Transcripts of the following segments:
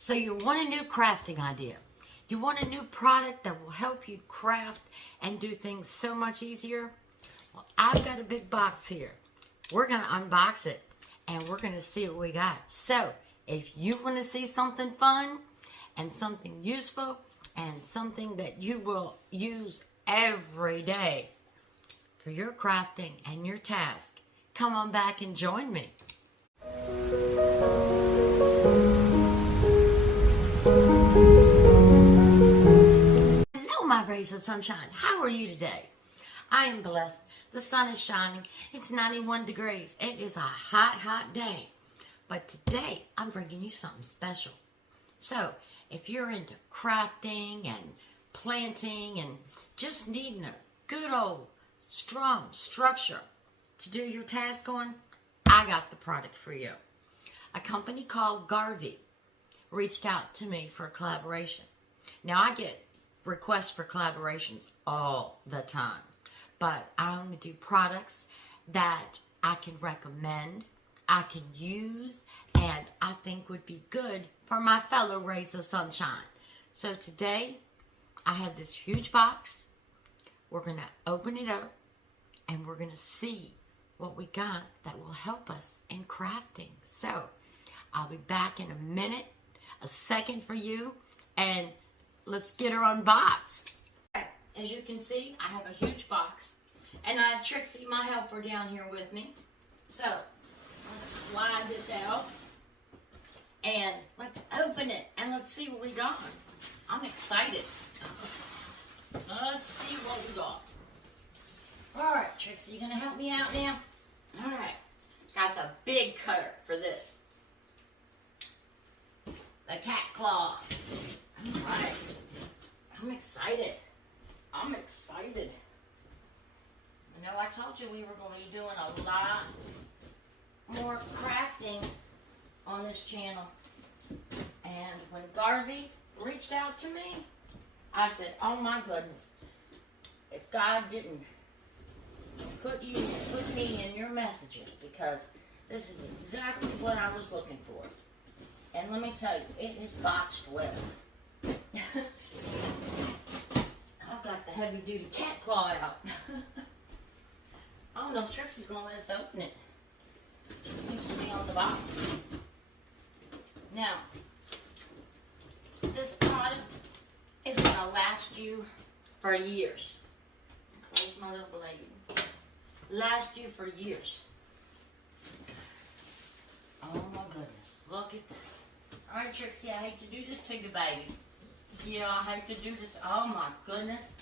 So you want a new crafting idea. You want a new product that will help you craft and do things so much easier? Well, I've got a big box here. We're going to unbox it and we're going to see what we got. So if you want to see something fun and something useful and something that you will use every day for your crafting and your task, come on back and join me. Hello, my rays of sunshine. How are you today? I am blessed. The sun is shining. It's 91 degrees. It is a hot, hot day. But today, I'm bringing you something special. So, if you're into crafting and planting and just needing a good old strong structure to do your task on, I got the product for you. A company called Garvee reached out to me for a collaboration. Now, I get requests for collaborations all the time, but I only do products that I can recommend, I can use, and I think would be good for my fellow rays of sunshine. So today, I have this huge box. We're going to open it up, and we're going to see what we got that will help us in crafting. So, I'll be back in a minute, a second for you, and let's get her unboxed. As you can see, I have a huge box, and I have Trixie, my helper, down here with me. So, let's slide this out, and let's open it, and let's see what we got. I'm excited. Let's see what we got. Alright, Trixie, you gonna help me out now? Alright, got the big cutter for this. The cat claw. Alright, I'm excited. I'm excited. I know I told you we were going to be doing a lot more crafting on this channel. And when Garvee reached out to me, I said, oh my goodness, if God didn't put me in your messages, because this is exactly what I was looking for. And let me tell you, it is boxed well. I've got the heavy duty cat claw out. I don't know if Trixie's gonna let us open it. She seems to be on the box. Now, this product is gonna last you for years. Close my little blade. Last you for years. Oh my goodness, look at this. Alright, Trixie, I hate to do this to you, baby. Yeah, I hate to do this. Oh my goodness.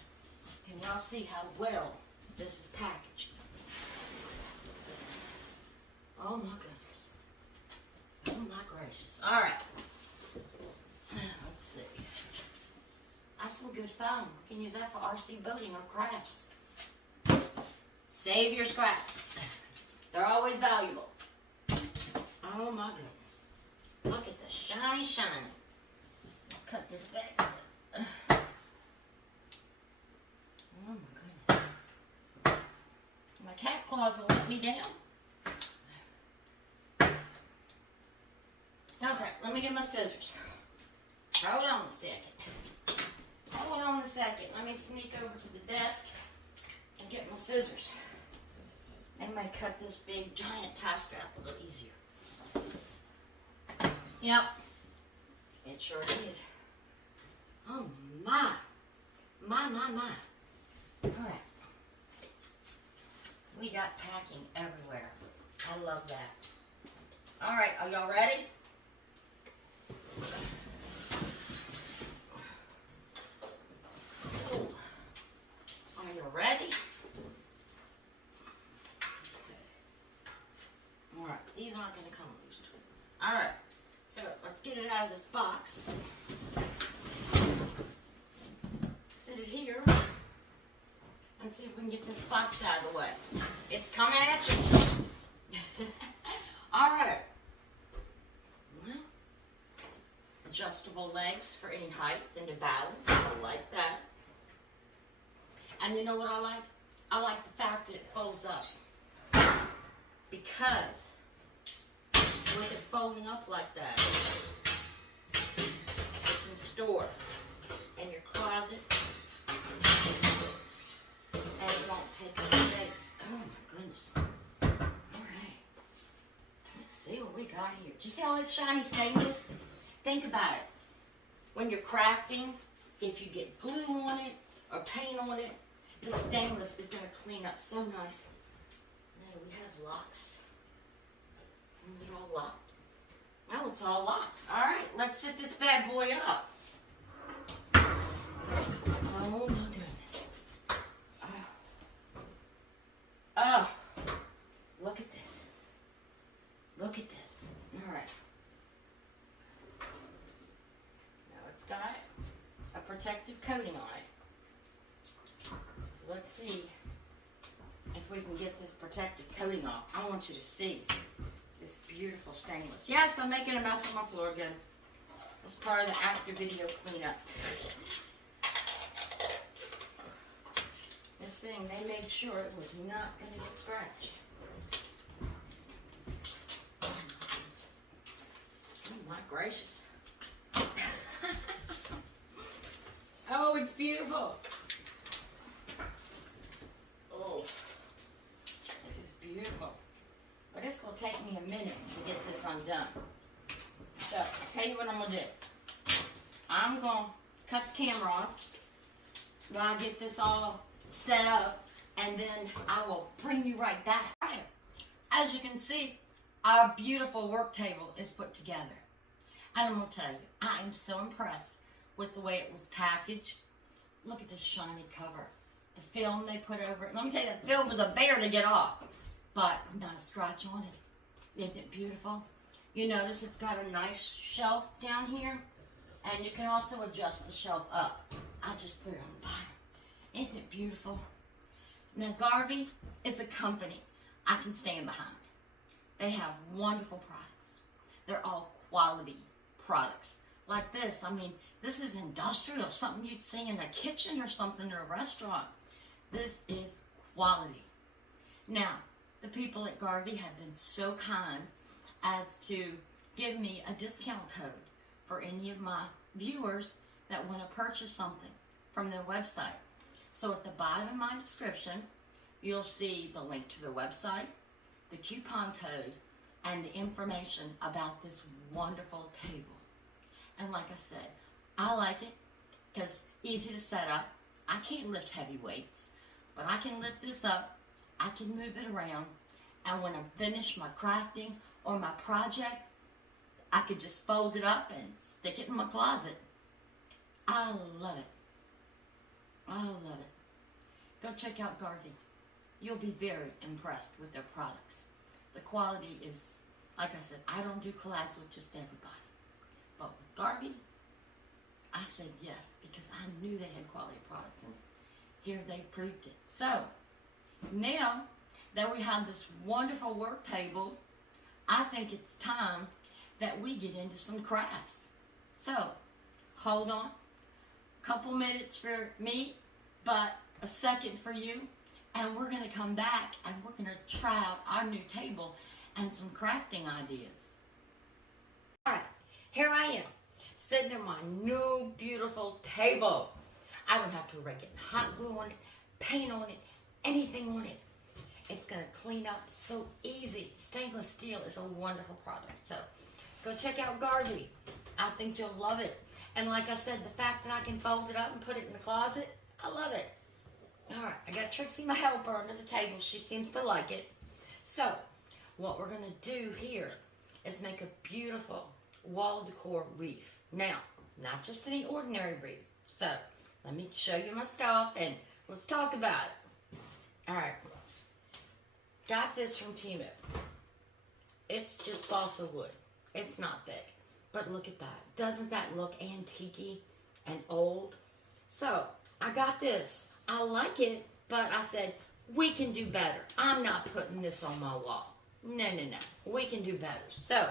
Can y'all see how well this is packaged? Oh my goodness. Oh my gracious. Alright. Let's see. That's some good foam. You can use that for RC boating or crafts. Save your scraps. They're always valuable. Oh my goodness. Look at the shiny shine. Let's cut this back. Oh my goodness. My cat claws will let me down. Okay, let me get my scissors. Hold on a second. Hold on a second. Let me sneak over to the desk and get my scissors. They may cut this big giant tie strap a little easier. Yep, it sure did. Oh my. My. Alright. We got packing everywhere. I love that. Alright, are y'all ready? Ooh. Are you ready? Okay. Alright, these aren't going to come loose. Alright, so let's get it out of this box. Sit it here. And see if we can get this box out of the way. It's coming at you. Alright. Well, adjustable legs for any height and to balance. I like that. And you know what I like? I like the fact that it folds up. Because with it folding up like that, door and your closet, and it won't take up space. Oh my goodness. Alright. Let's see what we got here. Do you see all this shiny stainless? Think about it. When you're crafting, if you get glue on it or paint on it, the stainless is going to clean up so nice. Now we have locks. Is it all locked? Well, it's all locked. Alright, let's set this bad boy up. Oh my goodness. Oh. Look at this. Look at this. Alright. Now it's got a protective coating on it. So let's see if we can get this protective coating off. I want you to see this beautiful stainless. Yes, I'm making a mess with my floor again. It's part of the after video cleanup. This thing, they made sure it was not going to get scratched. Oh my gracious. Oh, it's beautiful. Oh, it is beautiful. But it's going to take me a minute to get this undone. So, I'll tell you what I'm going to do. I'm going to cut the camera off while I get this all set up, and then I will bring you right back. Right. As you can see, our beautiful work table is put together. And I'm going to tell you, I am so impressed with the way it was packaged. Look at this shiny cover. The film they put over it. Let me tell you, that film was a bear to get off. But not a scratch on it. Isn't it beautiful? You notice it's got a nice shelf down here. And you can also adjust the shelf up. I just put it on the bottom. Isn't it beautiful? Now, Garvee is a company I can stand behind. They have wonderful products. They're all quality products. Like this, I mean, this is industrial, something you'd see in a kitchen or something in a restaurant. This is quality. Now, the people at Garvee have been so kind as to give me a discount code for any of my viewers that want to purchase something from their website. So at the bottom of my description, you'll see the link to their website, the coupon code, and the information about this wonderful table. And like I said, I like it because it's easy to set up. I can't lift heavy weights, but I can lift this up. I can move it around. And when I'm finished my crafting or my project, I could just fold it up and stick it in my closet. I love it. I love it. Go check out Garvee. You'll be very impressed with their products. The quality is, like I said, I don't do collabs with just everybody. But with Garvee, I said yes because I knew they had quality products, and here they proved it. So, now that we have this wonderful work table, I think it's time that we get into some crafts. So, hold on. Couple minutes for me, but a second for you, and we're going to come back and we're going to try out our new table and some crafting ideas. Alright, here I am, sitting in my new beautiful table. I don't have to get hot glue on it, paint on it, anything on it. It's going to clean up so easy. Stainless steel is a wonderful product. So go check out Garvee. I think you'll love it. And like I said, the fact that I can fold it up and put it in the closet, I love it. All right, I got Trixie, my helper, under the table. She seems to like it. So what we're going to do here is make a beautiful wall decor wreath. Now, not just any ordinary wreath. So let me show you my stuff and let's talk about it. All right. Got this from Temu. It's just balsa wood. It's not thick. But look at that. Doesn't that look antique-y and old? So, I got this. I like it, but I said, we can do better. I'm not putting this on my wall. No. We can do better. So,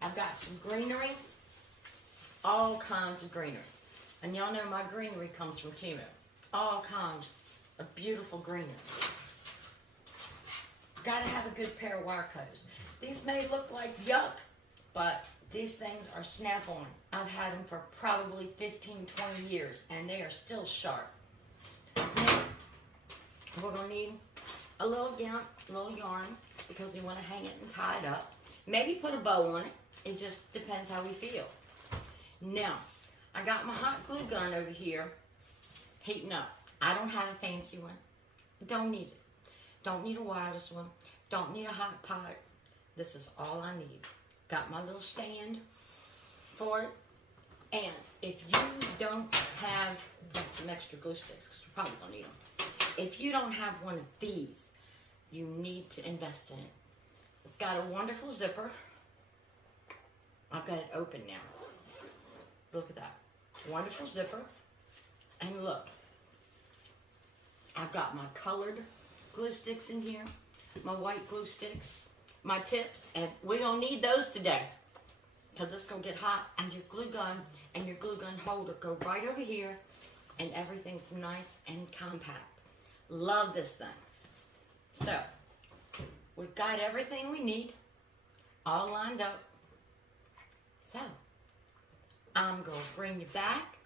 I've got some greenery. All kinds of greenery. And y'all know my greenery comes from Temu. All kinds of beautiful greenery. Got to have a good pair of wire cutters. These may look like yuck, but These things are snap-on. I've had them for probably 15, 20 years, and they are still sharp. Now, we're going to need a little yarn because we want to hang it and tie it up. Maybe put a bow on it. It just depends how we feel. Now, I got my hot glue gun over here heating up. I don't have a fancy one. Don't need it. Don't need a wireless one. Don't need a hot pot. This is all I need. Got my little stand for it. And if you don't have, got some extra glue sticks because we're probably going to need them. If you don't have one of these, you need to invest in it. It's got a wonderful zipper. I've got it open now. Look at that. Wonderful zipper. And look, I've got my colored glue sticks in here, my white glue sticks, my tips, and we're going to need those today because it's going to get hot, and your glue gun and your glue gun holder go right over here, and everything's nice and compact. Love this thing. So, we've got everything we need all lined up. So, I'm going to bring you back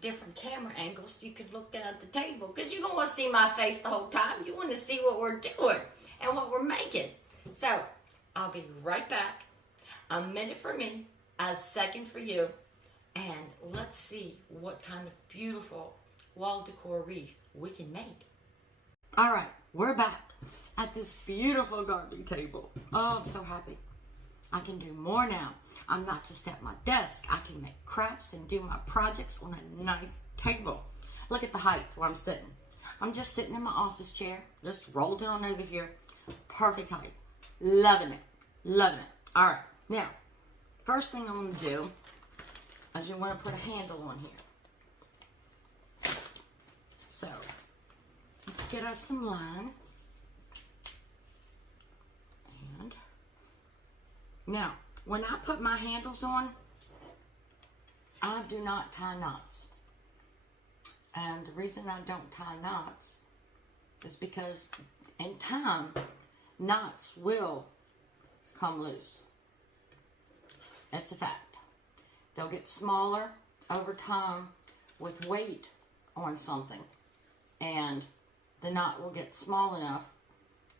different camera angles so you can look down at the table because you don't want to see my face the whole time. You want to see what we're doing and what we're making. So, I'll be right back. A minute for me, a second for you, and let's see what kind of beautiful wall decor wreath we can make. All right, we're back at this beautiful Garvee table. Oh, I'm so happy. I can do more now. I'm not just at my desk. I can make crafts and do my projects on a nice table. Look at the height where I'm sitting. I'm just sitting in my office chair, just rolled it on over here. Perfect height. Loving it. Loving it. All right. Now, first thing I'm going to do is you want to put a handle on here. So, let's get us some line. And now, when I put my handles on, I do not tie knots. And the reason I don't tie knots is because in time, knots will come loose. It's a fact. They'll get smaller over time with weight on something. And the knot will get small enough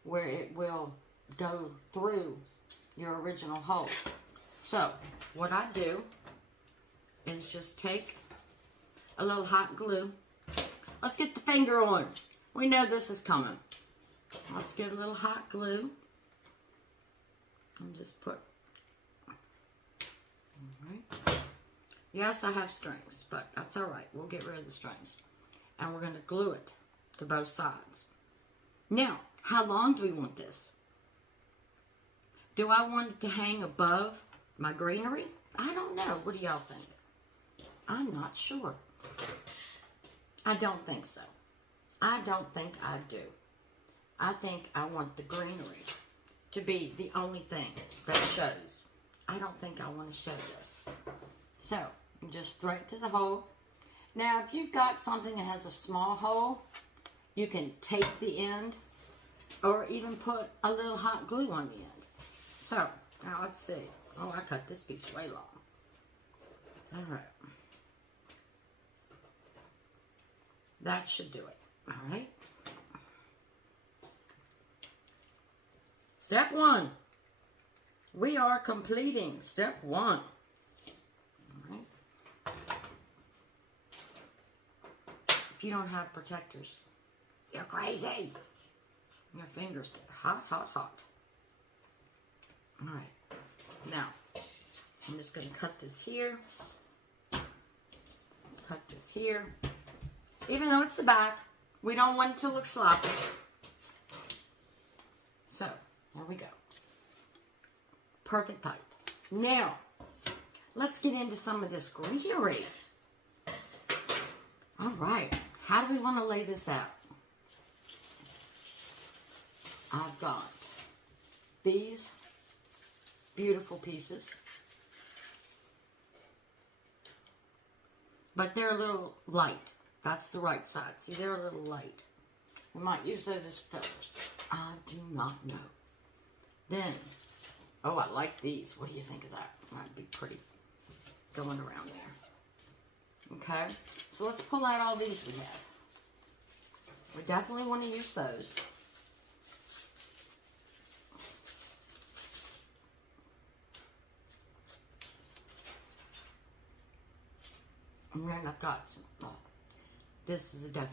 where it will go through your original hole. So, what I do is just take a little hot glue. Let's get the finger on. We know this is coming. Let's get a little hot glue. And just put, alright. Yes, I have strings, but that's alright. We'll get rid of the strings. And we're going to glue it to both sides. Now, how long do we want this? Do I want it to hang above my greenery? I don't know. What do y'all think? I'm not sure. I don't think so. I don't think I do. I think I want the greenery to be the only thing that shows. I don't think I want to show this. So, just straight to the hole. Now, if you've got something that has a small hole, you can tape the end or even put a little hot glue on the end. So, now let's see. Oh, I cut this piece way long. All right. That should do it. All right. Step 1. We are completing step 1. All right. If you don't have protectors, you're crazy. Your fingers get hot, hot, hot. All right. Now, I'm just going to cut this here. Cut this here. Even though it's the back, we don't want it to look sloppy. So, there we go. Perfect height. Now, let's get into some of this greenery. All right. How do we want to lay this out? I've got these beautiful pieces. But they're a little light. That's the right side. See, they're a little light. We might use those as fillers. I do not know. Then, Oh, I like these. What do you think of that? That'd be pretty going around there. Okay, so let's pull out all these we have. We definitely want to use those. And then I've got some, oh, this is a definite.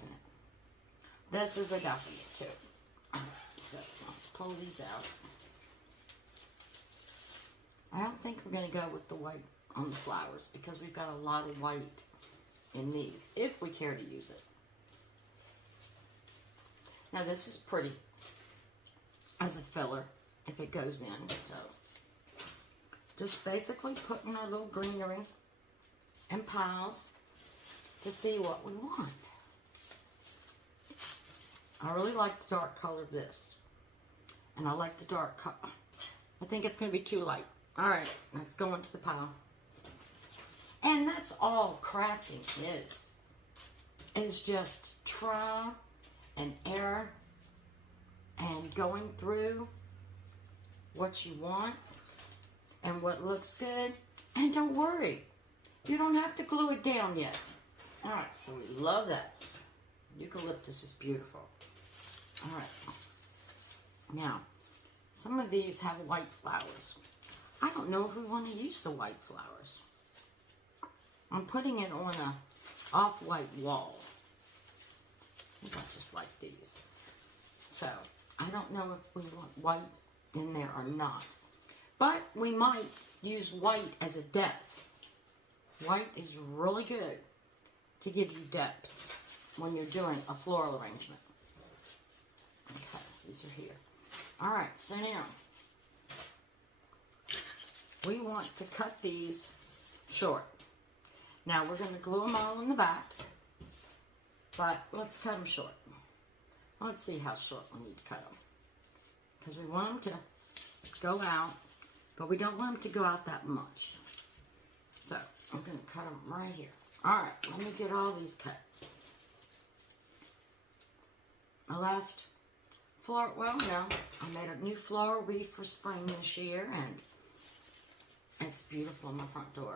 This is a definite too. All right, so let's pull these out. I don't think we're going to go with the white on the flowers because we've got a lot of white in these, if we care to use it. Now this is pretty as a filler if it goes in. So just basically putting our little greenery in piles to see what we want. I really like the dark color of this. And I like the dark color. I think it's going to be too light. Alright, let's go into the pile. And that's all crafting is. It's just trial and error and going through what you want and what looks good. And don't worry, you don't have to glue it down yet. Alright, so we love that. Eucalyptus is beautiful. Alright. Now, some of these have white flowers. I don't know if we want to use the white flowers. I'm putting it on a off-white wall. I think I just like these. So, I don't know if we want white in there or not. But we might use white as a depth. White is really good to give you depth when you're doing a floral arrangement. Okay, these are here. Alright, so now we want to cut these short. Now we're going to glue them all in the back, but let's cut them short. Let's see how short we need to cut them. Because we want them to go out, but we don't want them to go out that much. So I'm going to cut them right here. Alright, let me get all these cut. My last floral, well, no, I made a new floral wreath for spring this year, and it's beautiful on my front door.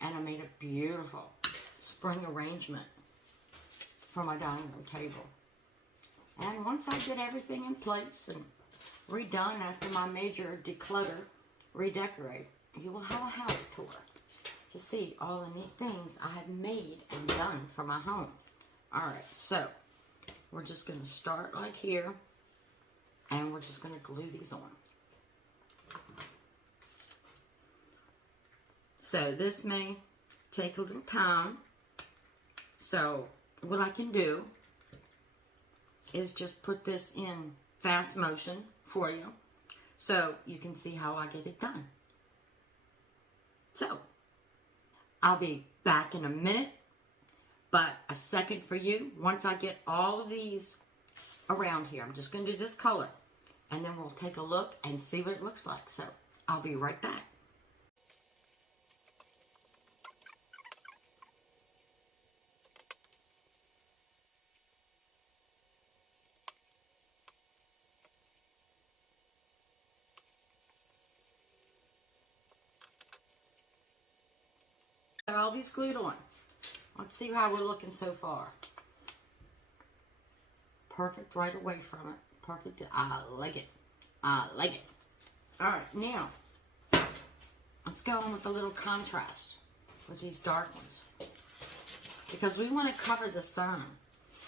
And I made a beautiful spring arrangement for my dining room table. And once I get everything in place and redone after my major declutter, redecorate, you will have a house tour to see all the neat things I have made and done for my home. Alright, so we're just going to start like here, and we're just going to glue these on. So this may take a little time. So what I can do is just put this in fast motion for you so you can see how I get it done. So I'll be back in a minute, but a second for you. Once I get all of these around here, I'm just going to do this color, and then we'll take a look and see what it looks like. So I'll be right back. Got all these glued on. Let's see how we're looking so far. Perfect right away from it. Perfect. I like it. I like it. Alright, now let's go on with a little contrast with these dark ones. Because we want to cover the sun.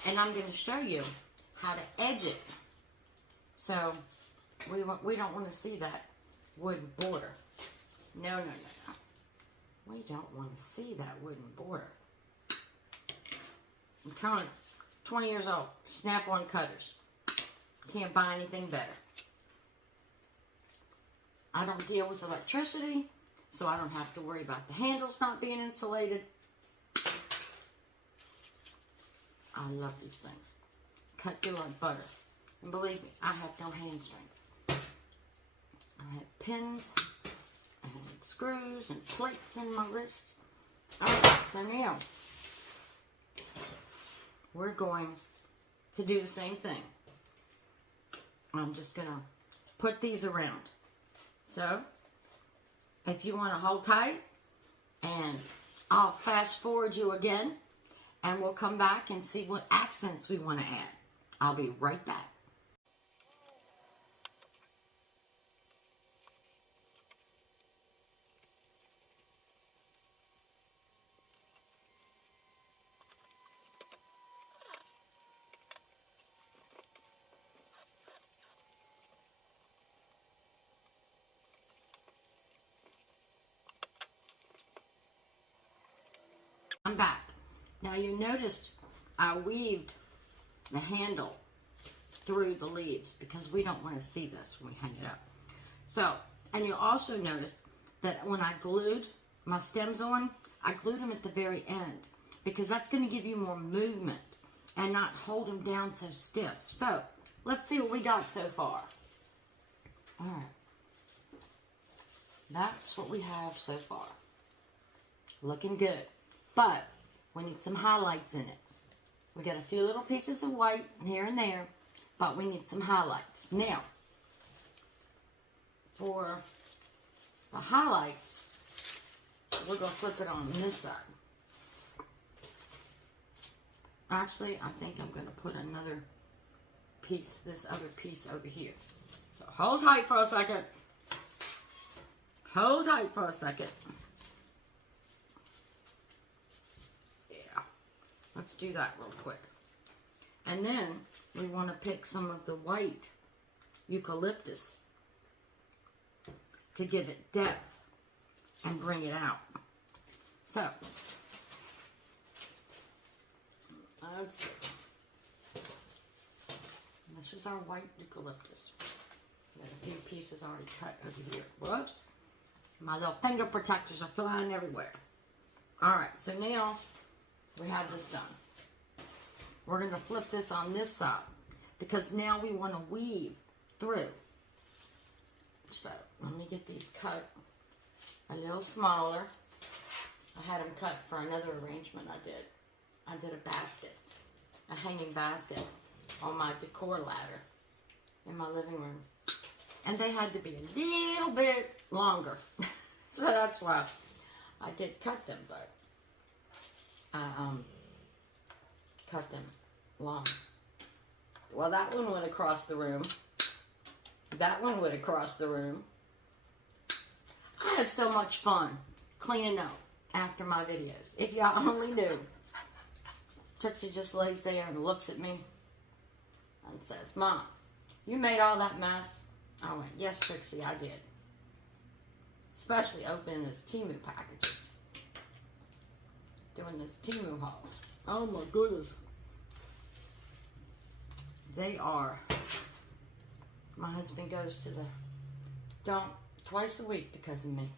And I'm going to show you how to edge it. So we don't want to see that wooden border. No, no, no, no. We don't want to see that wooden border. I'm telling you, 20 years old, snap-on cutters. Can't buy anything better. I don't deal with electricity, so I don't have to worry about the handles not being insulated. I love these things. Cut you like butter. And believe me, I have no hand strength. I have pins and screws and plates in my wrist. Alright, so now we're going to do the same thing. I'm just going to put these around. So if you want to hold tight, and I'll fast forward you again, and we'll come back and see what accents we want to add. I'll be right back. I'm back. Now you noticed I weaved the handle through the leaves because we don't want to see this when we hang it up. So, and you'll also notice that when I glued my stems on, I glued them at the very end because that's going to give you more movement and not hold them down so stiff. So, let's see what we got so far. All right. That's what we have so far. Looking good. But we need some highlights in it. We got a few little pieces of white here and there, but we need some highlights. Now, for the highlights, we're going to flip it on this side. Actually, I think I'm going to put another piece, this other piece over here. So hold tight for a second. Hold tight for a second. Let's do that real quick. And then we want to pick some of the white eucalyptus to give it depth and bring it out. So, let's see. This is our white eucalyptus. Got a few pieces already cut over here. Whoops. My little finger protectors are flying everywhere. Alright, so now we have this done. We're going to flip this on this side because now we want to weave through. So let me get these cut a little smaller. I had them cut for another arrangement I did. I did a basket, a hanging basket on my decor ladder in my living room. And they had to be a little bit longer. So that's why I did cut them, but cut them long. Well, that one went across the room. That one went across the room. I have so much fun cleaning up after my videos. If y'all only knew. Trixie just lays there and looks at me and says, Mom, you made all that mess? I went, yes, Trixie, I did. Especially opening those Temu packages. Doing those Temu hauls. Oh my goodness. They are. My husband goes to the dump twice a week because of me.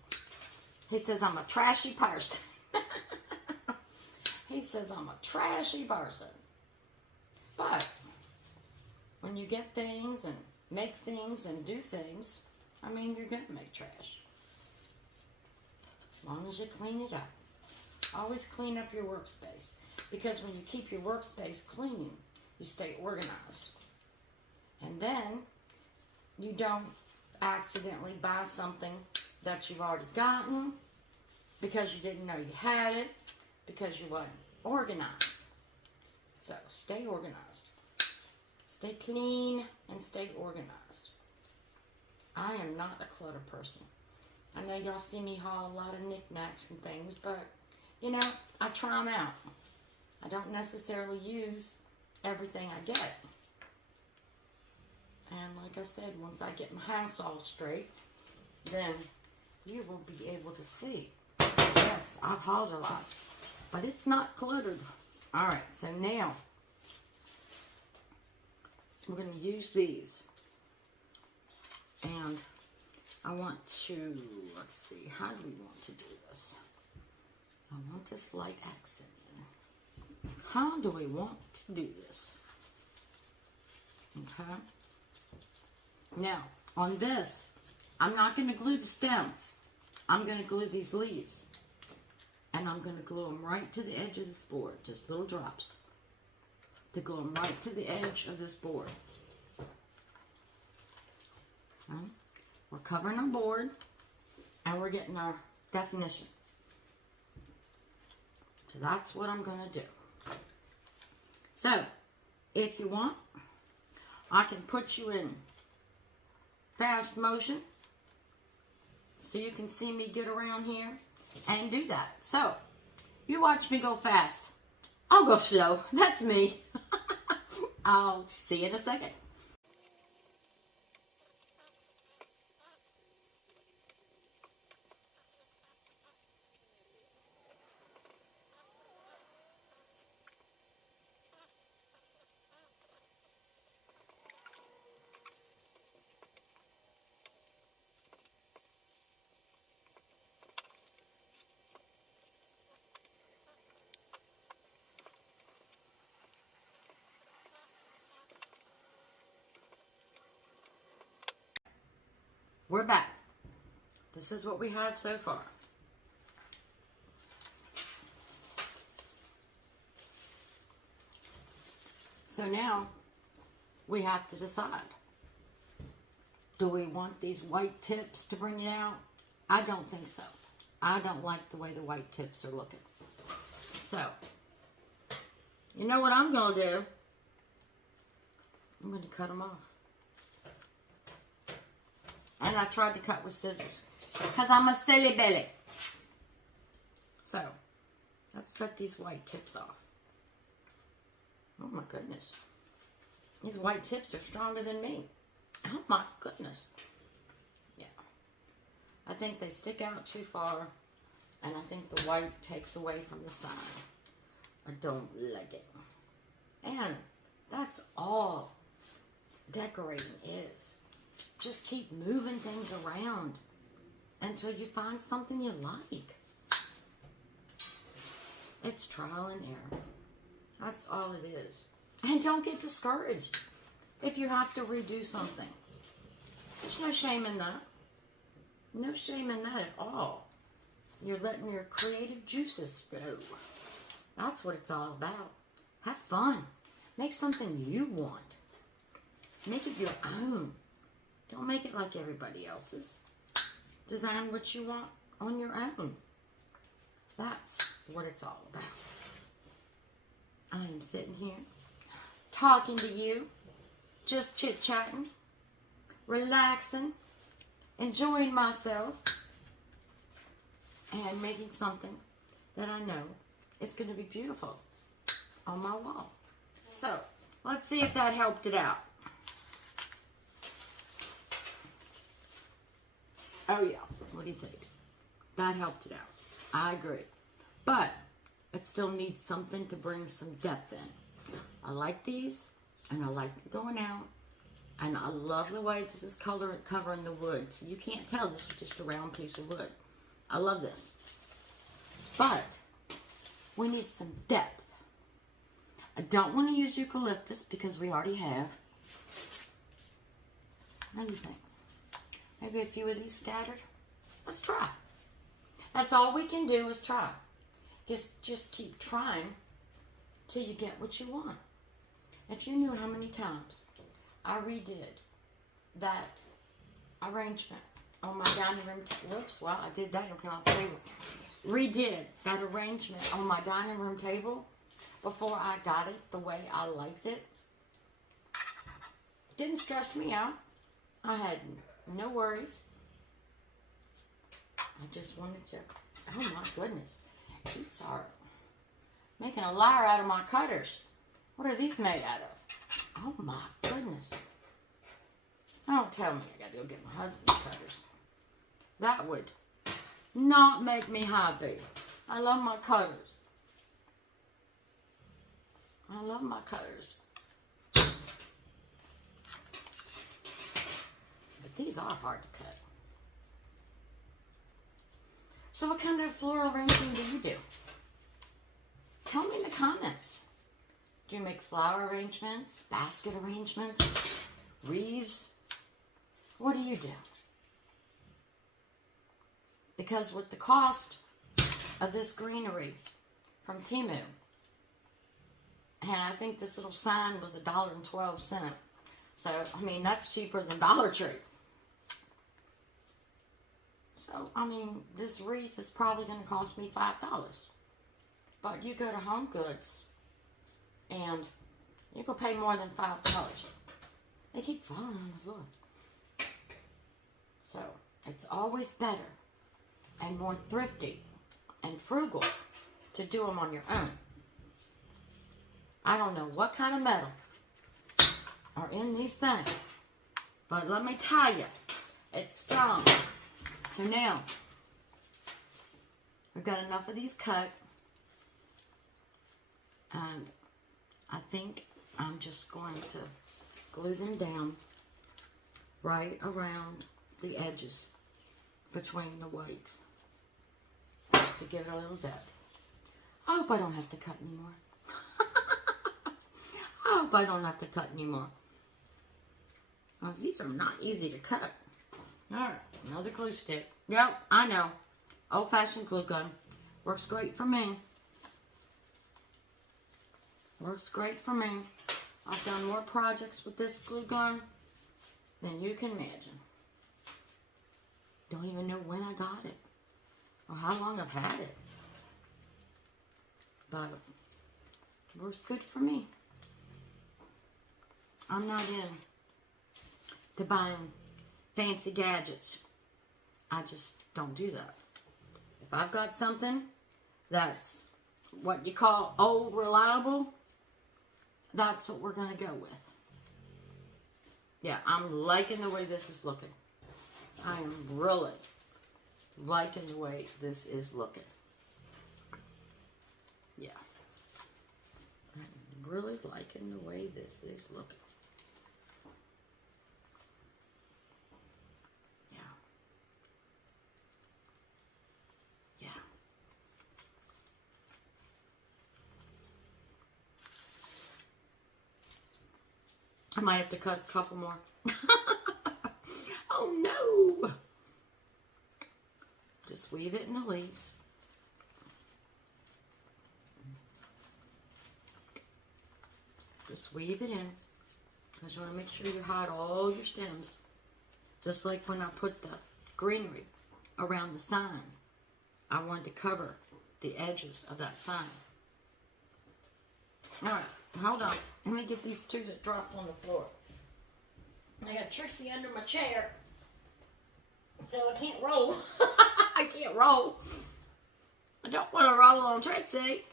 He says I'm a trashy person. He says I'm a trashy person. But when you get things and make things and do things, I mean, you're going to make trash. As long as you clean it up. Always clean up your workspace. Because when you keep your workspace clean, you stay organized. And then you don't accidentally buy something that you've already gotten because you didn't know you had it, because you weren't organized. So stay organized. Stay clean and stay organized. I am not a clutter person. I know y'all see me haul a lot of knickknacks and things, but you know, I try them out. I don't necessarily use everything I get. And like I said, once I get my house all straight, then you will be able to see. Yes, I've hauled a lot, but it's not cluttered. All right, so now we're going to use these. And I want to, let's see, how do we want to do this? I want this light accent in. How do we want to do this? Okay. Now, on this, I'm not going to glue the stem. I'm going to glue these leaves. And I'm going to glue them right to the edge of this board. Just little drops. To glue them right to the edge of this board. Okay. We're covering our board. and we're getting our definition. So that's what I'm going to do. So, if you want, I can put you in fast motion so you can see me get around here and do that. So, you watch me go fast. I'll go slow. That's me. I'll see you in a second. We're back. This is what we have so far. So now we have to decide. Do we want these white tips to bring it out? I don't think so. I don't like the way the white tips are looking. So, you know what I'm going to do? I'm going to cut them off. And I tried to cut with scissors because I'm a silly Billy. So, let's cut these white tips off. Oh my goodness. These white tips are stronger than me. Oh my goodness. Yeah. I think they stick out too far. And I think the white takes away from the sign. I don't like it. And that's all decorating is. Just keep moving things around until you find something you like. It's trial and error. That's all it is. And don't get discouraged if you have to redo something. There's no shame in that. No shame in that at all. You're letting your creative juices flow. That's what it's all about. Have fun. Make something you want. Make it your own. Don't make it like everybody else's. Design what you want on your own. That's what it's all about. I am sitting here talking to you, just chit-chatting, relaxing, enjoying myself, and making something that I know is going to be beautiful on my wall. So, let's see if that helped it out. Oh yeah, what do you think? That helped it out. I agree. But it still needs something to bring some depth in. I like these, and I like them going out, and I love the way this is covering the wood. So you can't tell this is just a round piece of wood. I love this. But we need some depth. I don't want to use eucalyptus because we already have. What do you think? Maybe a few of these scattered. Let's try. That's all we can do is try. Just keep trying till you get what you want. If you knew how many times I redid that arrangement on my dining room, whoops, well, I did that, it'll come off the table. Redid that arrangement on my dining room table before I got it the way I liked it. Didn't stress me out. I had no worries. I just wanted to, oh my goodness. These are making a liar out of my cutters. What are these made out of? Oh my goodness. Don't tell me I gotta go get my husband's cutters. That would not make me happy. I love my cutters. I love my cutters. But these are hard to cut. So what kind of floral arranging do you do? Tell me in the comments. Do you make flower arrangements, basket arrangements, wreaths? What do you do? Because with the cost of this greenery from Temu, and I think this little sign was $1.12. So, I mean, that's cheaper than Dollar Tree. So, I mean, this wreath is probably going to cost me $5. But you go to Home Goods and you can pay more than $5. They keep falling on the floor. So, it's always better and more thrifty and frugal to do them on your own. I don't know what kind of metal are in these things, but let me tell you, it's strong. So now, we've got enough of these cut, and I think I'm just going to glue them down right around the edges between the whites, just to give it a little depth. I hope I don't have to cut anymore. I hope I don't have to cut anymore. Well, these are not easy to cut. Alright, another glue stick. Yep, I know. Old-fashioned glue gun. Works great for me. Works great for me. I've done more projects with this glue gun than you can imagine. Don't even know when I got it or how long I've had it. But it works good for me. I'm not in to buying fancy gadgets. I just don't do that. If I've got something that's what you call old reliable, that's what we're going to go with. Yeah, I'm liking the way this is looking. I am really liking the way this is looking. Yeah. I'm really liking the way this is looking. Yeah. Yeah. I might have to cut a couple more. Oh no! Just weave it in the leaves. Just weave it in, because you want to make sure you hide all your stems. Just like when I put the greenery around the sign. I wanted to cover the edges of that sign. Alright, hold on. Let me get these two that dropped on the floor. I got Trixie under my chair, so I can't roll. I can't roll. I don't want to roll on Trixie.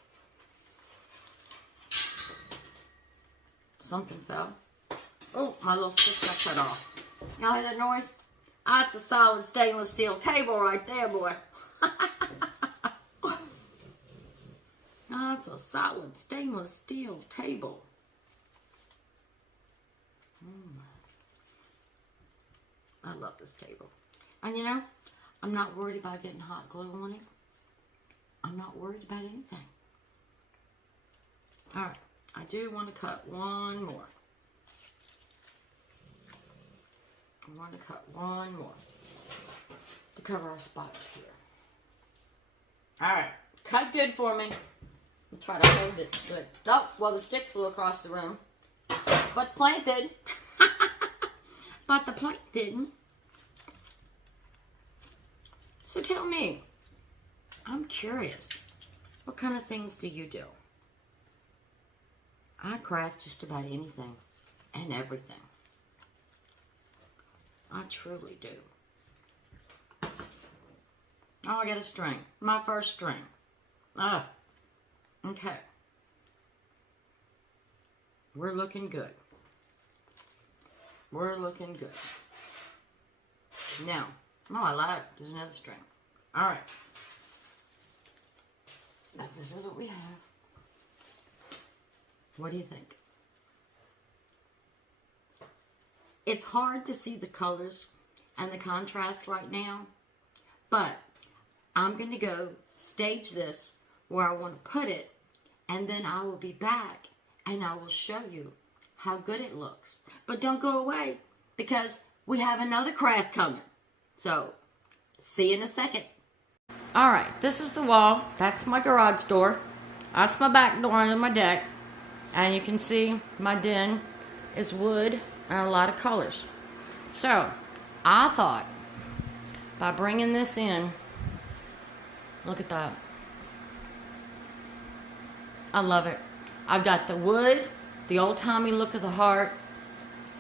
Something fell. Oh, my little stick got cut off. Y'all hear that noise? That's a solid stainless steel table right there, boy. That's a solid stainless steel table. I love this table. And you know, I'm not worried about getting hot glue on it. I'm not worried about anything. Alright, I do want to cut one more. I want to cut one more to cover our spot here. Alright, cut good for me. I'll try to hold it good. Oh, well, the stick flew across the room. But the plant did. But the plant didn't. So tell me, I'm curious, what kind of things do you do? I craft just about anything and everything. I truly do. Oh, I got a string. My first string. Ah, okay. We're looking good. We're looking good. Now, oh, I lied. There's another string. All right. Now, this is what we have. What do you think? It's hard to see the colors and the contrast right now, but I'm going to go stage this where I want to put it, and then I will be back and I will show you how good it looks. But don't go away, because we have another craft coming. So, see you in a second. Alright, this is the wall. That's my garage door. That's my back door under my deck. And you can see my den is wood and a lot of colors. So, I thought by bringing this in. Look at that. I love it. I've got the wood, the old-timey look of the heart,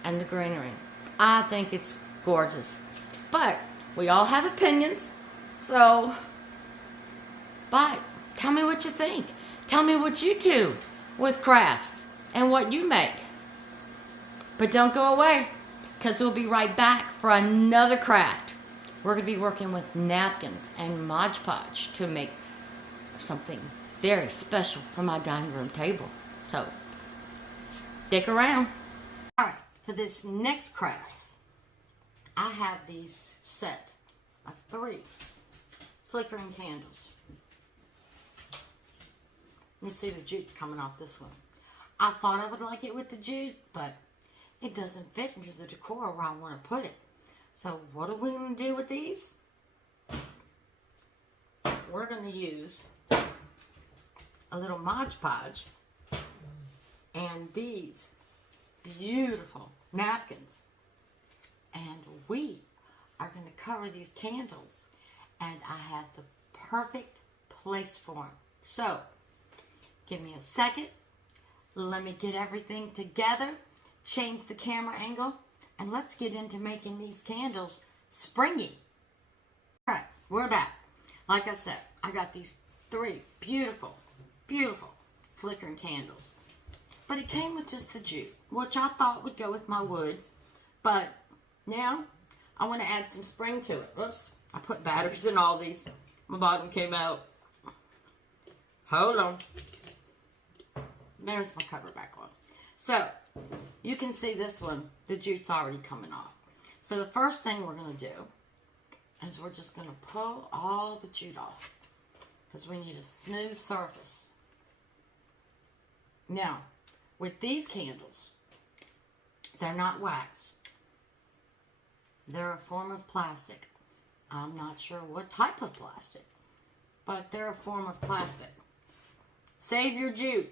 and the greenery. I think it's gorgeous. But we all have opinions, so, but tell me what you think. Tell me what you do with crafts and what you make. But don't go away, because we'll be right back for another craft. We're going to be working with napkins and Mod Podge to make something very special for my dining room table. So, stick around. Alright, for this next craft, I have these set of 3 flickering candles. You see the jute coming off this one. I thought I would like it with the jute, but it doesn't fit into the decor where I want to put it. So what are we going to do with these? We're going to use a little Mod Podge and these beautiful napkins. And we are going to cover these candles. And I have the perfect place for them. So, give me a second. Let me get everything together. Change the camera angle. And let's get into making these candles springy. Alright, we're back. Like I said, I got these 3 beautiful, beautiful flickering candles. But it came with just the jute, which I thought would go with my wood. But now, I want to add some spring to it. Whoops, I put batteries in all these. My bottom came out. Hold on. There's my cover back on. So, you can see this one, the jute's already coming off. So the first thing we're going to do is we're just going to pull all the jute off, because we need a smooth surface. Now, with these candles, they're not wax. They're a form of plastic. I'm not sure what type of plastic, but they're a form of plastic. Save your jute.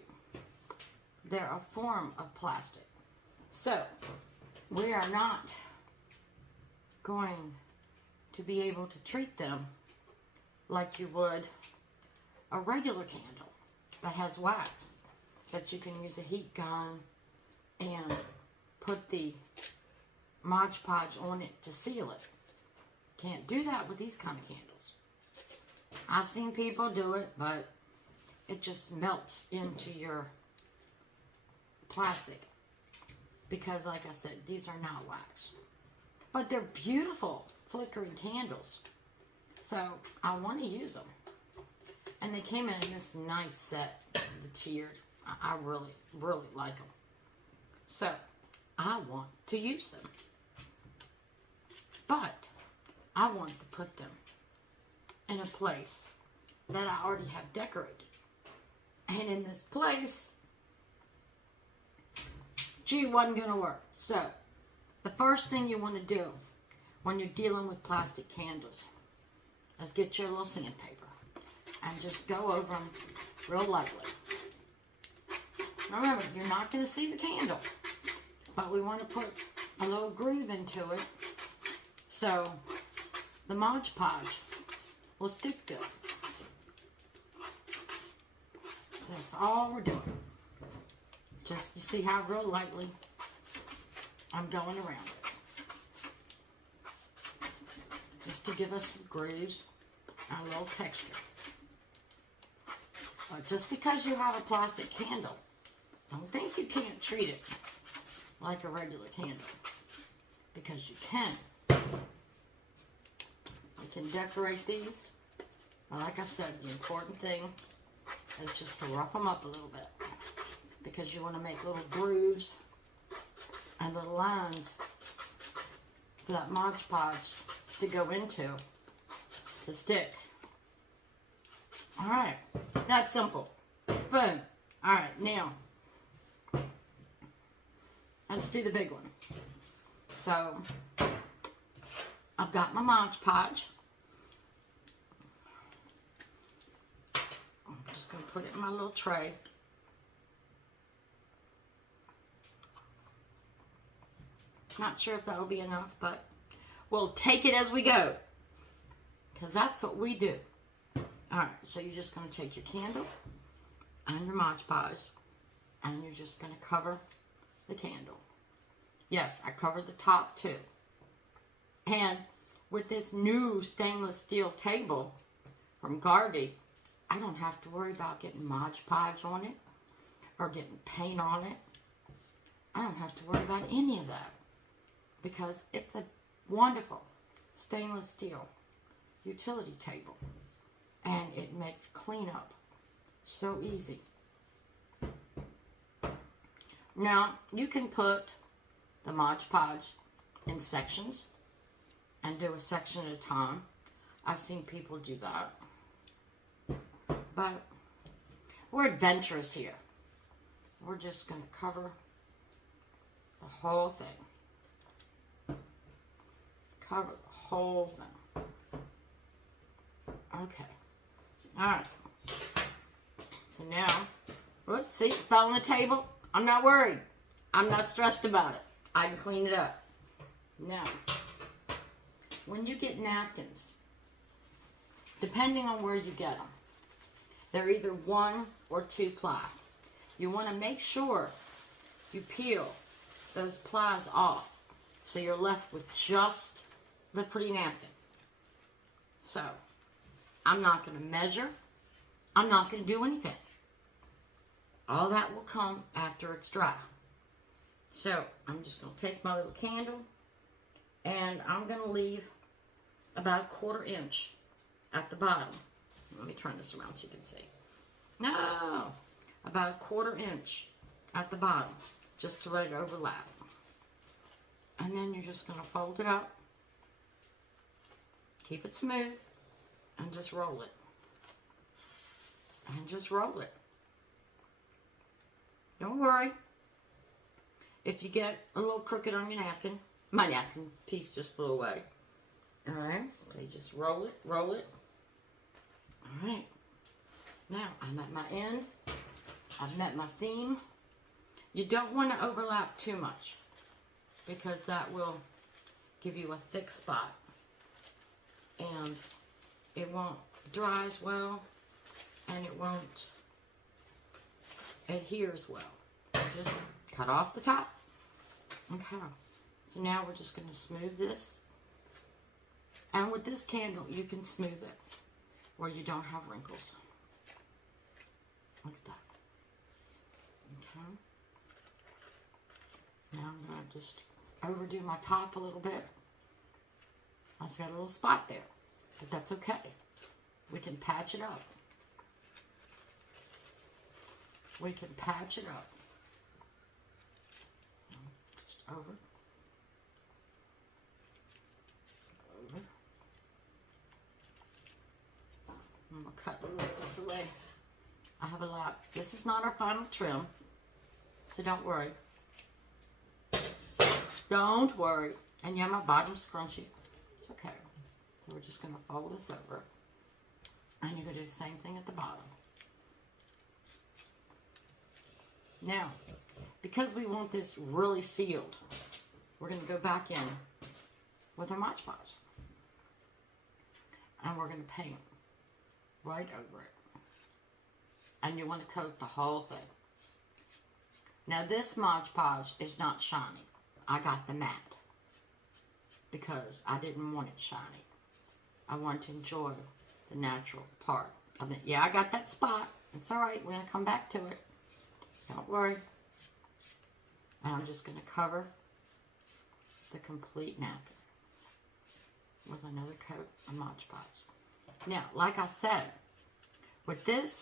They're a form of plastic. So, we are not going to be able to treat them like you would a regular candle that has wax, that you can use a heat gun and put the Mod Podge on it to seal it. Can't do that with these kind of candles. I've seen people do it, but it just melts into your plastic, because like I said, these are not wax, but they're beautiful flickering candles, so I want to use them. And they came in this nice set, the tiered. I really, really like them, so I want to use them, but I want to put them in a place that I already have decorated. And in this place, jute wasn't going to work. So, the first thing you want to do when you're dealing with plastic candles is get your little sandpaper and just go over them real lightly. Now remember, you're not going to see the candle, but we want to put a little groove into it so the Mod Podge will stick to it. So that's all we're doing. Just, you see how real lightly I'm going around it. Just to give us some grooves and a little texture. But just because you have a plastic candle, don't think you can't treat it like a regular candle. Because you can. You can decorate these. But like I said, the important thing is just to rough them up a little bit, because you want to make little grooves and little lines for that Mod Podge to go into, to stick. Alright, that's simple. Boom. Alright, now, let's do the big one. So, I've got my Mod Podge. I'm just going to put it in my little tray. Not sure if that'll be enough, but we'll take it as we go. because that's what we do. All right, so you're just going to take your candle and your Mod Podge, and you're just going to cover the candle. Yes, I covered the top too. And with this new stainless steel table from Garvee, I don't have to worry about getting Mod Podge on it or getting paint on it. I don't have to worry about any of that because it's a wonderful stainless steel utility table, and it makes cleanup so easy. Now, you can put the Mod Podge in sections and do a section at a time. I've seen people do that. But we're adventurous here. We're just going to cover the whole thing. Cover the whole thing. Okay. Alright. So now, whoops, see, it fell on the table. I'm not worried. I'm not stressed about it. I can clean it up. Now, when you get napkins, depending on where you get them, they're either 1 or 2 ply. You want to make sure you peel those plies off so you're left with just the pretty napkin. So, I'm not going to measure. I'm not going to do anything. All that will come after it's dry. So, I'm just going to take my little candle and I'm going to leave about 1/4 inch at the bottom. Let me turn this around so you can see. No! About 1/4 inch at the bottom, just to let it overlap. And then you're just going to fold it up, keep it smooth, and just roll it. And just roll it. Don't worry if you get a little crooked on your napkin. My napkin piece just flew away. Alright, so you just roll it, roll it. Alright, now I'm at my end. I've met my seam. You don't want to overlap too much because that will give you a thick spot and it won't dry as well and it won't adhere as well. Just cut off the top. Okay, so now we're just going to smooth this. And with this candle, you can smooth it where you don't have wrinkles. Look at that. Okay. Now I'm going to just overdo my top a little bit. I just got a little spot there, but that's okay. We can patch it up. We can patch it up. Just over. Over. I'm going to cut this away. I have a lot. This is not our final trim, so don't worry. Don't worry. And yeah, my bottom's scrunchy. It's okay. So we're just going to fold this over. And you're going to do the same thing at the bottom. Now, because we want this really sealed, we're going to go back in with our Mod Podge. And we're going to paint right over it. And you want to coat the whole thing. Now this Mod Podge is not shiny. I got the matte because I didn't want it shiny. I want to enjoy the natural part of it. Yeah, I got that spot. It's alright. We're going to come back to it. Don't worry. And I'm just going to cover the complete napkin with another coat of Mod Podge. Now, like I said, with this,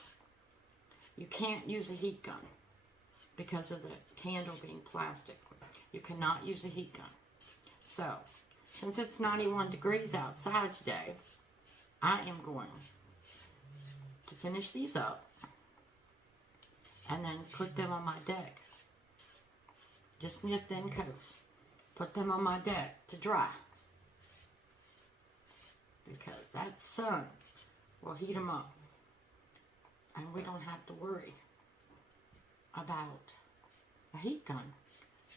you can't use a heat gun because of the candle being plastic. You cannot use a heat gun. So, since it's 91 degrees outside today, I am going to finish these up and then put them on my deck. Just need a thin coat. Put them on my deck to dry because that sun will heat them up. And we don't have to worry about a heat gun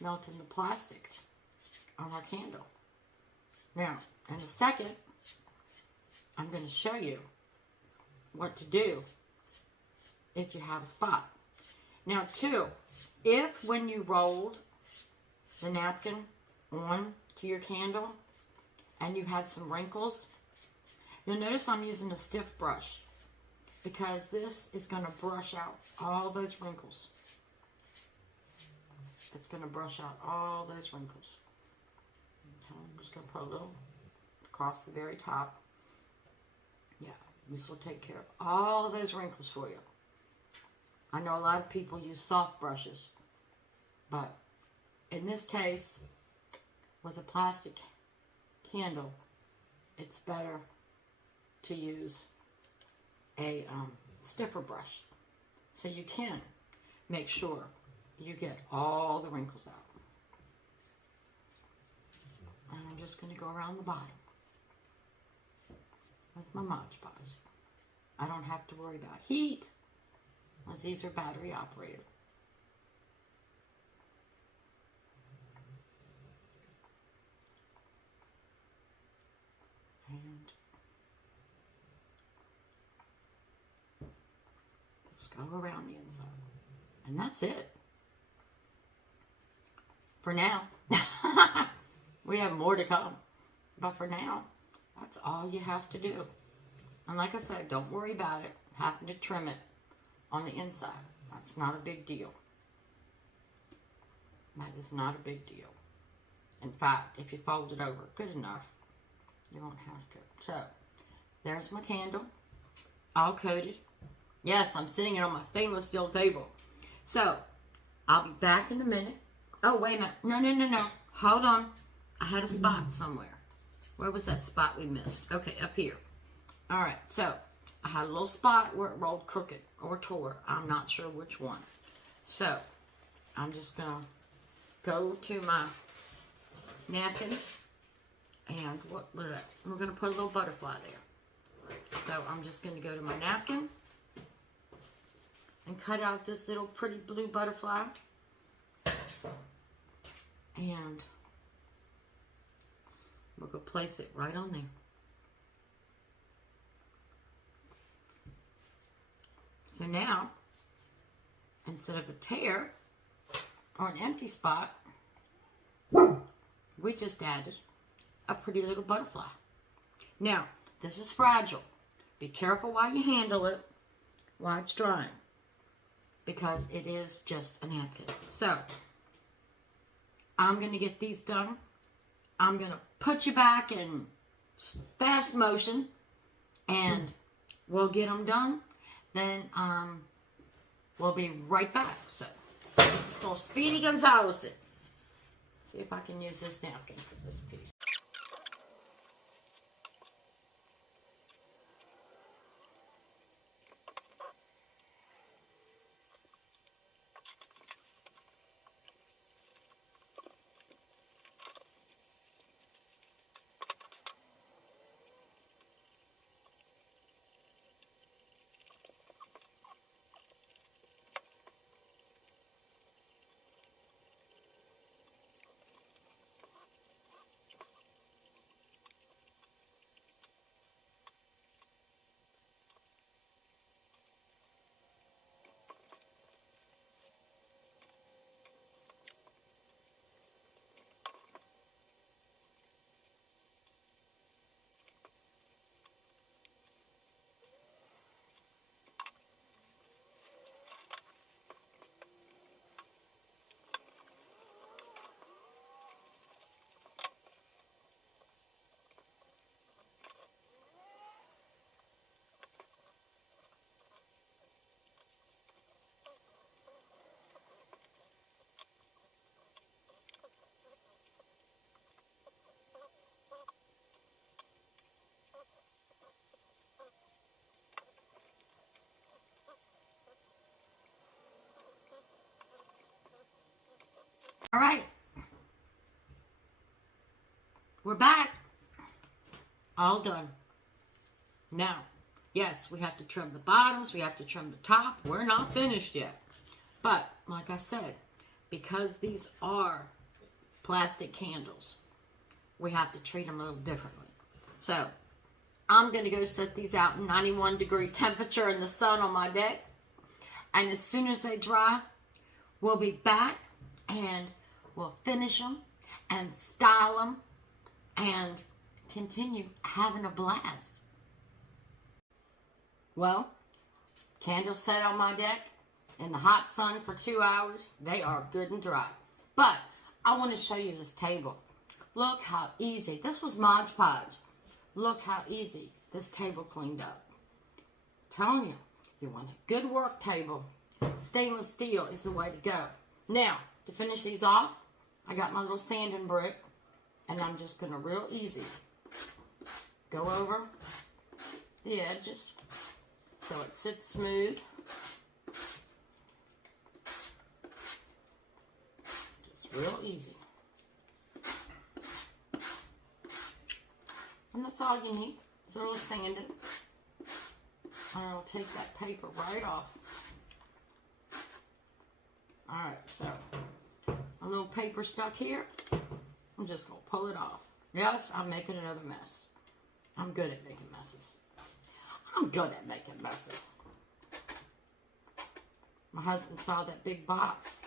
melting the plastic on our candle. Now, in a second, I'm going to show you what to do if you have a spot. Now, too, if when you rolled the napkin on to your candle and you had some wrinkles, you'll notice I'm using a stiff brush because this is going to brush out all those wrinkles. It's going to brush out all those wrinkles. Okay, I'm just going to put a little across the very top. Yeah, this will take care of all those wrinkles for you. I know a lot of people use soft brushes, but in this case, with a plastic candle, it's better to use a stiffer brush so you can make sure you get all the wrinkles out. And I'm just going to go around the bottom with my Mod Podge. I don't have to worry about heat, as these are battery operated. And just go around the inside. And that's it. For now. We have more to come. But for now, that's all you have to do. And like I said, don't worry about it having to trim it on the inside. That's not a big deal. That is not a big deal. In fact, if you fold it over good enough, you won't have to. So, there's my candle, all coated. Yes, I'm sitting it on my stainless steel table. So, I'll be back in a minute. Oh, wait a minute. No. Hold on. I had a spot somewhere. Where was that spot we missed? Okay, up here. All right, so I had a little spot where it rolled crooked or tore. I'm not sure which one. So, I'm just going to go to my napkin. And what was that? We're going to put a little butterfly there. So, I'm just going to go to my napkin and cut out this little pretty blue butterfly. And we'll go place it right on there. So now, instead of a tear or an empty spot, we just added a pretty little butterfly. Now, this is fragile. Be careful while you handle it, while it's drying, because it is just a napkin. So, I'm going to get these done. I'm going to put you back in fast motion, and we'll get them done. Then we'll be right back. So, I'm just going to Speedy Gonzales it. See if I can use this napkin for this piece. All right, we're back. All done. Now, yes, we have to trim the bottoms, we have to trim the top. We're not finished yet. But, like I said, because these are plastic candles, we have to treat them a little differently. So, I'm going to go set these out in 91-degree temperature in the sun on my deck. And as soon as they dry, we'll be back and we'll finish them and style them and continue having a blast. Well, candles set on my deck in the hot sun for 2 hours. They are good and dry. But I want to show you this table. Look how easy. This was Mod Podge. Look how easy this table cleaned up. I'm telling you, you want a good work table. Stainless steel is the way to go. Now, to finish these off, I got my little sanding brick, and I'm just going to real easy go over the edges so it sits smooth. Just real easy. And that's all you need. Is a little sanding. And I'll take that paper right off. Alright, so a little paper stuck here. I'm just going to pull it off. Yes, I'm making another mess. I'm good at making messes. I'm good at making messes. My husband saw that big box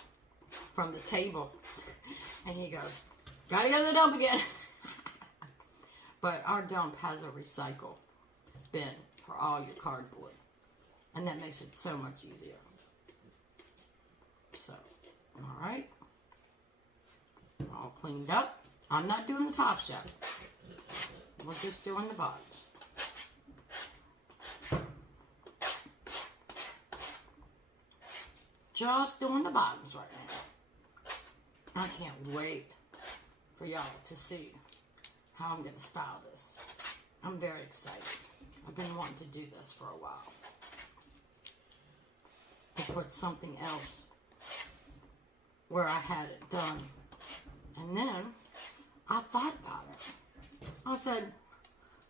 from the table. And he goes, gotta go to the dump again. But our dump has a recycle bin for all your cardboard. And that makes it so much easier. So, alright. All cleaned up. I'm not doing the tops yet. We're just doing the bottoms. Just doing the bottoms right now. I can't wait for y'all to see how I'm going to style this. I'm very excited. I've been wanting to do this for a while. To put something else where I had it done. And then I thought about it. I said,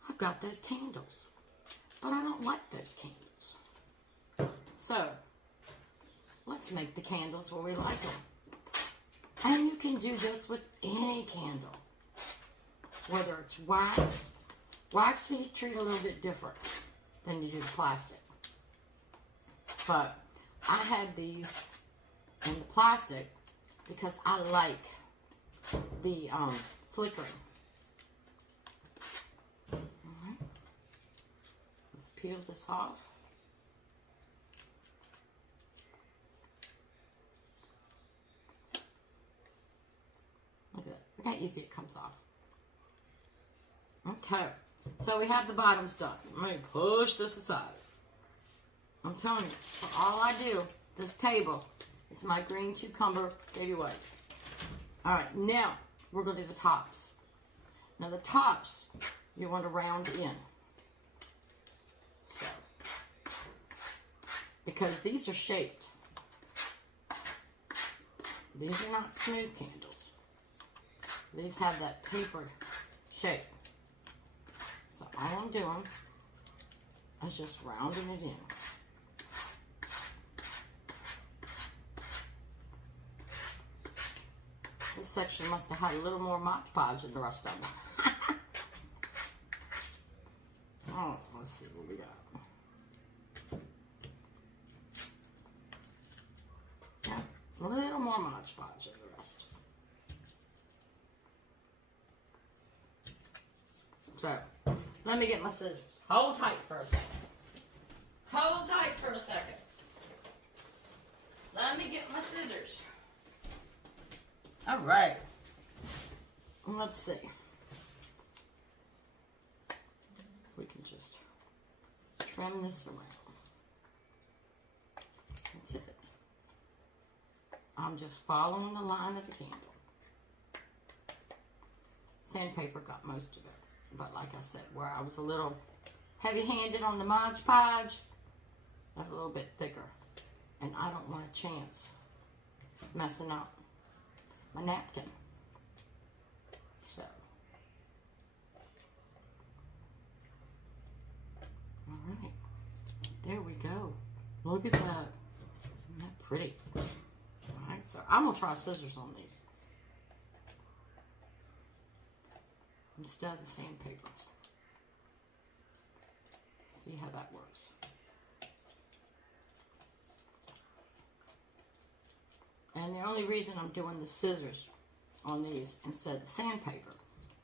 I've got those candles, but I don't like those candles. So, let's make the candles where we like them. And you can do this with any candle. Whether it's wax. Wax you treat a little bit different than you do the plastic. But I had these in the plastic because I like the flickering. Alright. Let's peel this off. Look at that. Look how easy it comes off. Okay. So we have the bottoms done. Let me push this aside. I'm telling you, for all I do, this table is my green cucumber baby wipes. Alright, now we're going to do the tops. Now the tops, you want to round in. So, because these are shaped. These are not smooth candles. These have that tapered shape. So all I'm doing is just rounding it in. This section must have had a little more Mod Podge than the rest of them. Oh, let's see what we got. Yeah, a little more Mod Podge than the rest. So, let me get my scissors. Hold tight for a second. Hold tight for a second. Let me get my scissors. All right. Let's see. We can just trim this around. That's it. I'm just following the line of the candle. Sandpaper got most of it. But like I said, where I was a little heavy-handed on the Mod Podge, a little bit thicker. And I don't want a chance messing up my napkin. So. Alright. There we go. Look at that. Isn't that pretty? Alright, so I'm going to try scissors on these. Instead of the sandpaper. See how that works. And the only reason I'm doing the scissors on these instead of the sandpaper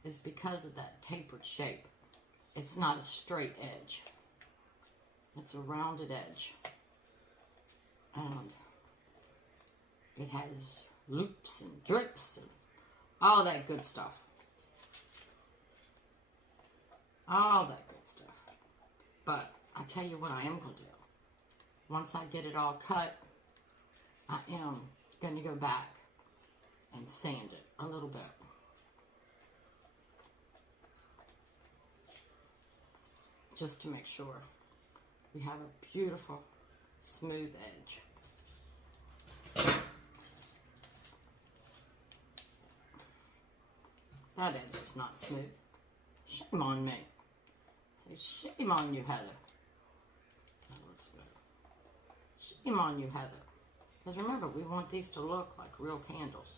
is because of that tapered shape. It's not a straight edge. It's a rounded edge. And it has loops and drips and all that good stuff. All that good stuff. But I tell you what I am going to do. Once I get it all cut, I am going to go back and sand it a little bit. Just to make sure we have a beautiful, smooth edge. That edge is not smooth. Shame on me. Say, shame on you, Heather. That looks good. Shame on you, Heather. Because remember, we want these to look like real candles.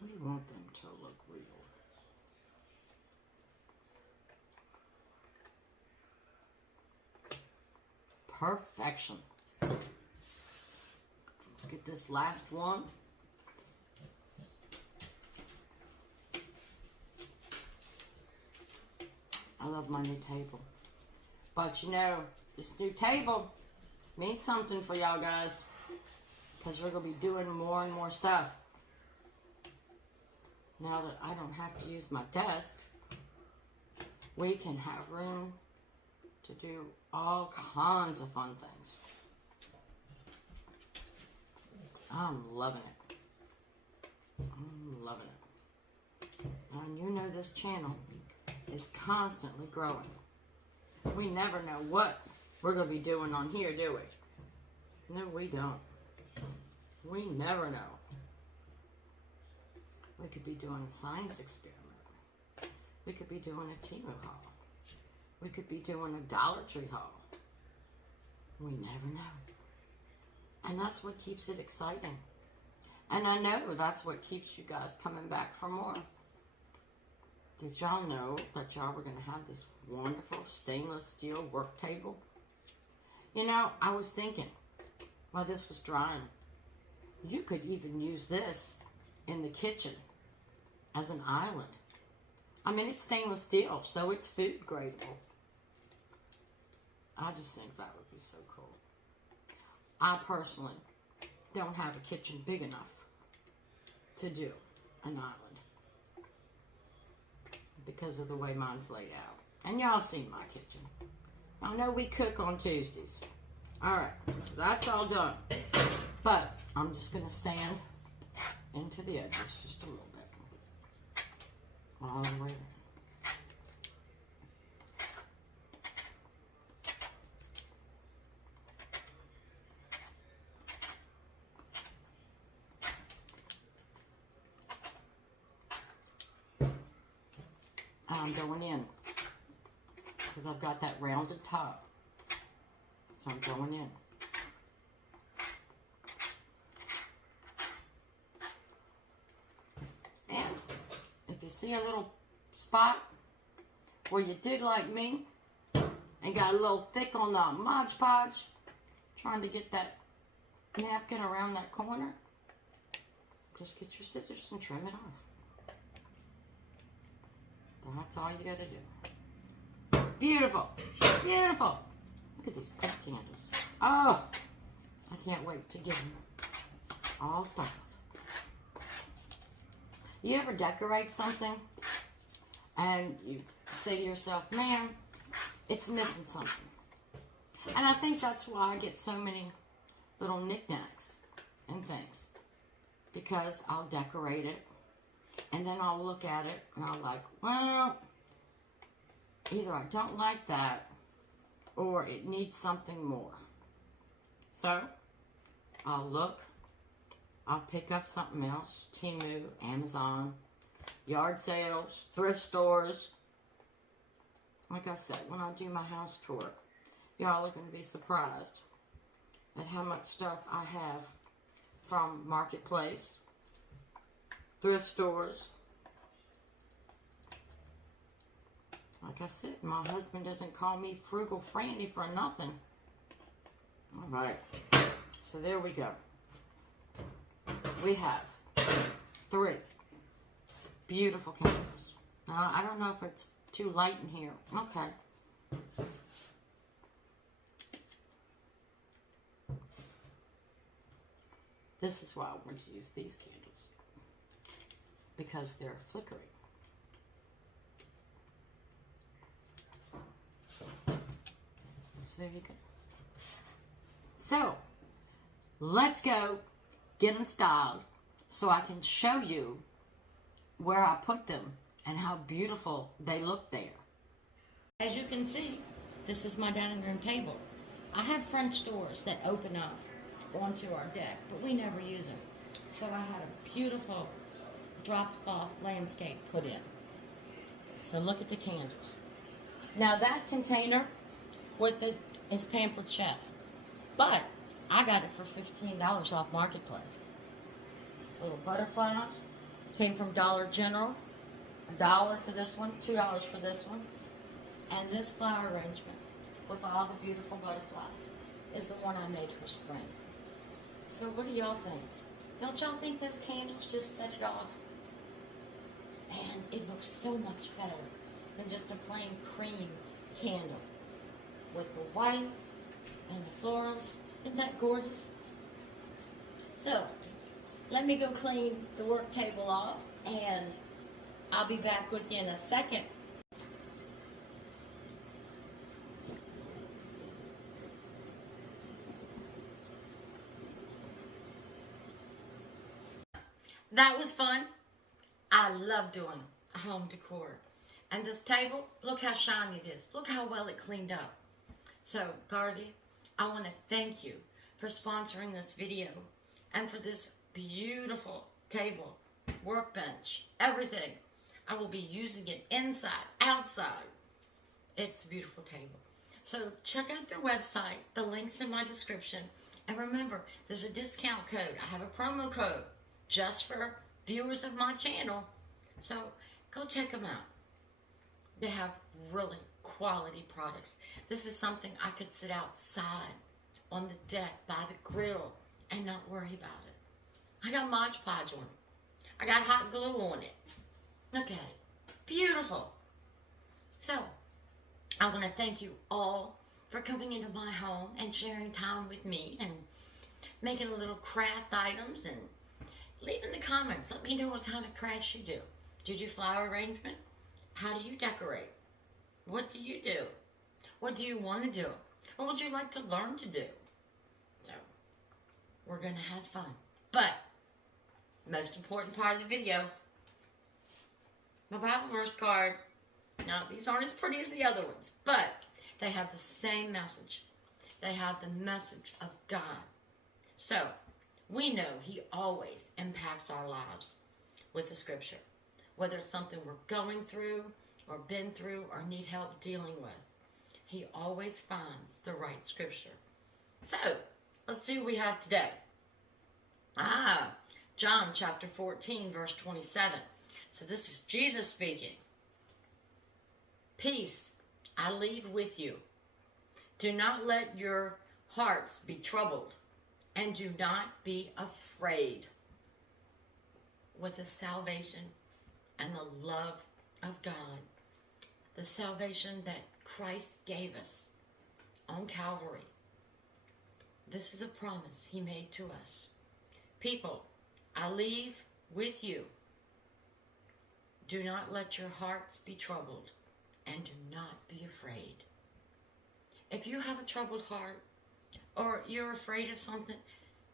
We want them to look real. Perfection. Look at this last one. I love my new table. But you know, this new table means something for y'all guys. Because we're going to be doing more and more stuff. Now that I don't have to use my desk, we can have room to do all kinds of fun things. I'm loving it. I'm loving it. And you know this channel is constantly growing. We never know what we're going to be doing on here, do we? No, we don't. We never know. We could be doing a science experiment. We could be doing a Temu haul. We could be doing a Dollar Tree haul. We never know. And that's what keeps it exciting. And I know that's what keeps you guys coming back for more. Did y'all know that y'all were going to have this wonderful stainless steel work table? You know, I was thinking, while this was drying, you could even use this in the kitchen as an island. I mean, it's stainless steel, so it's food gradable. I just think that would be so cool. I personally don't have a kitchen big enough to do an island because of the way mine's laid out. And y'all have seen my kitchen. I know we cook on Tuesdays. Alright, that's all done. But I'm just going to sand into the edges just a little bit. All the way around. I'm going in because I've got that rounded top, so I'm going in. And if you see a little spot where you did like me and got a little thick on the Mod Podge, trying to get that napkin around that corner, just get your scissors and trim it off. That's all you gotta do. Beautiful. Beautiful. Look at these pink candles. Oh, I can't wait to get them all started. You ever decorate something and you say to yourself, man, it's missing something. And I think that's why I get so many little knickknacks and things. Because I'll decorate it. And then I'll look at it and I'll like, well, either I don't like that or it needs something more. So I'll look, I'll pick up something else, Temu, Amazon, yard sales, thrift stores. Like I said, when I do my house tour, y'all are going to be surprised at how much stuff I have from Marketplace thrift stores. Like I said, my husband doesn't call me Frugal Franny for nothing. All right. So there we go. We have 3 beautiful candles. Now, I don't know if it's too light in here. Okay. This is why I want to use these candles, because they're flickering. So there you go. So, let's go get them styled so I can show you where I put them and how beautiful they look there. As you can see, this is my dining room table. I have French doors that open up onto our deck, but we never use them. So I had a beautiful drop cloth landscape put in. So look at the candles. Now that container with it is Pampered Chef, but I got it for $15 off Marketplace. Little butterflies came from Dollar General. $1 for this one, $2 for this one. And this flower arrangement with all the beautiful butterflies is the one I made for spring. So what do y'all think? Don't y'all think those candles just set it off? And it looks so much better than just a plain cream candle with the white and the florals. Isn't that gorgeous? So, let me go clean the work table off, and I'll be back with you in a second. That was fun. I love doing home decor. And this table, look how shiny it is. Look how well it cleaned up. So, Garvee, I want to thank you for sponsoring this video and for this beautiful table, workbench, everything. I will be using it inside, outside. It's a beautiful table. So check out their website. The link's in my description. And remember, there's a discount code. I have a promo code just for viewers of my channel. So go check them out. They have really quality products. This is something I could sit outside on the deck by the grill and not worry about it. I got Mod Podge on it. I got hot glue on it. Look at it. Beautiful. So, I want to thank you all for coming into my home and sharing time with me and making a little craft items, and leave in the comments. Let me know what kind of crafts you do. Do you do flower arrangement? How do you decorate? What do you do? What do you want to do? What would you like to learn to do? So, we're going to have fun. But, most important part of the video, my Bible verse card. Now, these aren't as pretty as the other ones, but they have the same message. They have the message of God. So, we know He always impacts our lives with the Scripture. Whether it's something we're going through, or been through, or need help dealing with, He always finds the right Scripture. So, let's see what we have today. John chapter 14, verse 27. So this is Jesus speaking. Peace I leave with you. Do not let your hearts be troubled, and do not be afraid. With the salvation and the love of God, the salvation that Christ gave us on Calvary, this is a promise He made to us. People, I leave with you. Do not let your hearts be troubled, and do not be afraid. If you have a troubled heart, or you're afraid of something,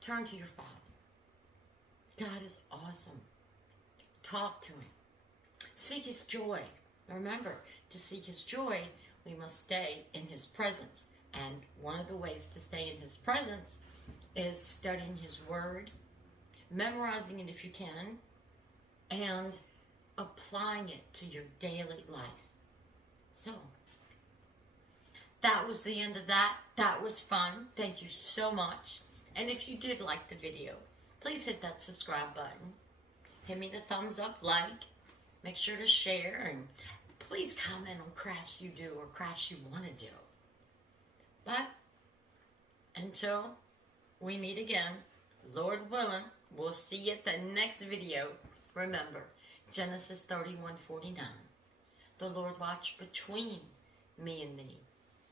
turn to your Father. God is awesome. Talk to Him. Seek His joy. Remember, to seek His joy, we must stay in His presence. And one of the ways to stay in His presence is studying His Word, memorizing it if you can, and applying it to your daily life. So, that was the end of that. That was fun. Thank you so much. And if you did like the video, please hit that subscribe button. hit me the thumbs up, like, make sure to share, and please comment on crafts you do or crafts you want to do. But until we meet again, Lord willing, we'll see you at the next video. Remember, Genesis 31:49. The Lord watched between me and thee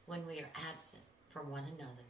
when we are absent from one another.